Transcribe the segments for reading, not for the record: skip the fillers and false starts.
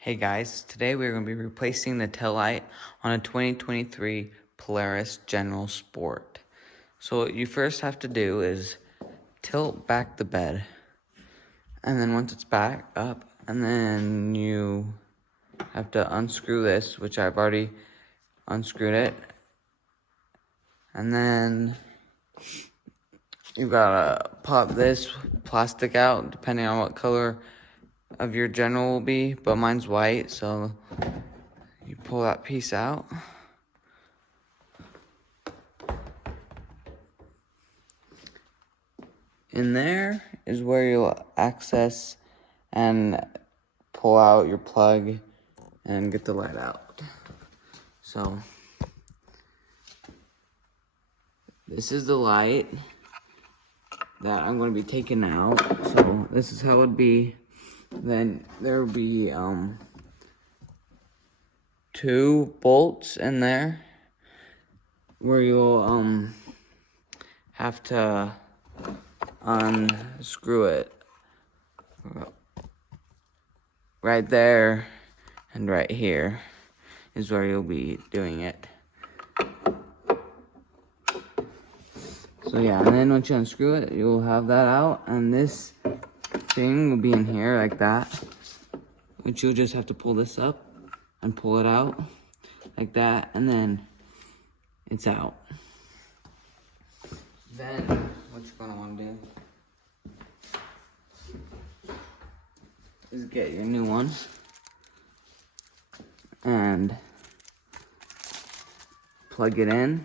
Hey guys, today we're going to be replacing the taillight on a 2023 Polaris General Sport. So what you first have to do is tilt back the bed, and then once it's back up, and then you have to unscrew this, which I've already unscrewed it, and then you gotta pop this plastic out depending on what color of your General will be, but mine's white, so you pull that piece out. In there is where you'll access and pull out your plug and get the light out. So this is the light that I'm going to be taking out. So this is how it would be. Then there will be 2 bolts in there where you'll have to unscrew it right there, and right here is where you'll be doing it. So yeah, and then once you unscrew it, you'll have that out, and this thing will be in here like that, which you'll just have to pull this up and pull it out like that, and then it's out. Then what you're gonna want to do is get your new one and plug it in.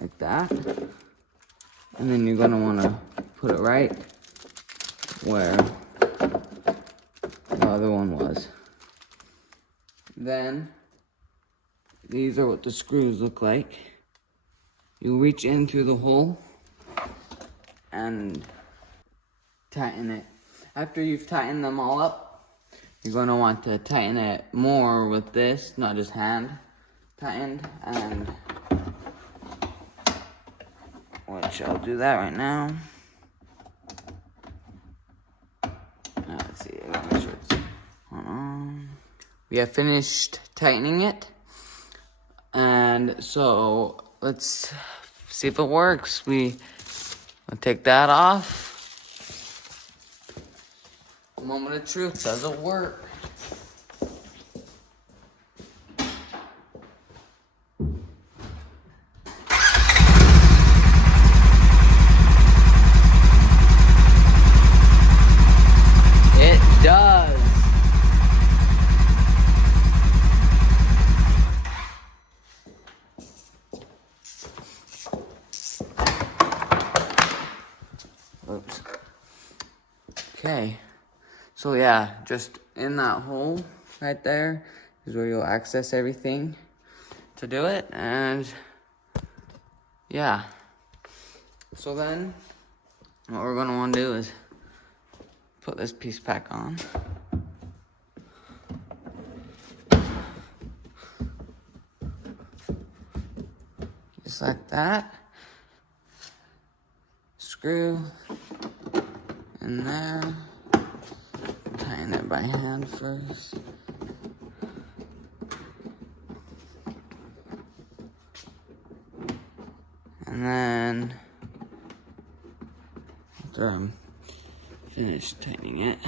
Like that. And then you're gonna wanna put it right where the other one was. Then, these are what the screws look like. You reach in through the hole and tighten it. After you've tightened them all up, you're gonna want to tighten it more with this, not just hand tightened, and which I'll do that right now. Let's see, I gotta make sure it's on. We have finished tightening it, and so let's see if it works. We'll take that off. Moment of truth, does it work? It does. Oops. Okay. So yeah, just in that hole right there is where you'll access everything to do it, and yeah. So then, what we're gonna want to do is put this piece back on. Just like that. Screw in there. Tighten it by hand first. And then, after I'm finished tightening it,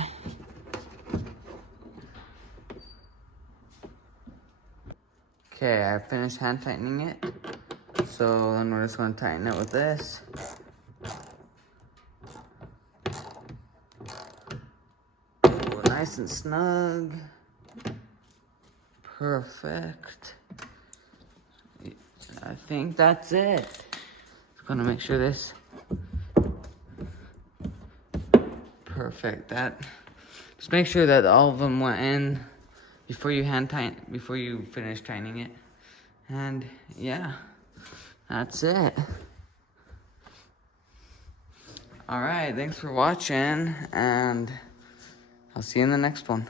okay, I finished hand tightening it. So then we're just going to tighten it with this. Oh, nice and snug. Perfect. I think that's it. Just gonna make sure this. Perfect. Just make sure that all of them went in before you finish tightening it. And yeah, that's it. Alright, thanks for watching, and I'll see you in the next one.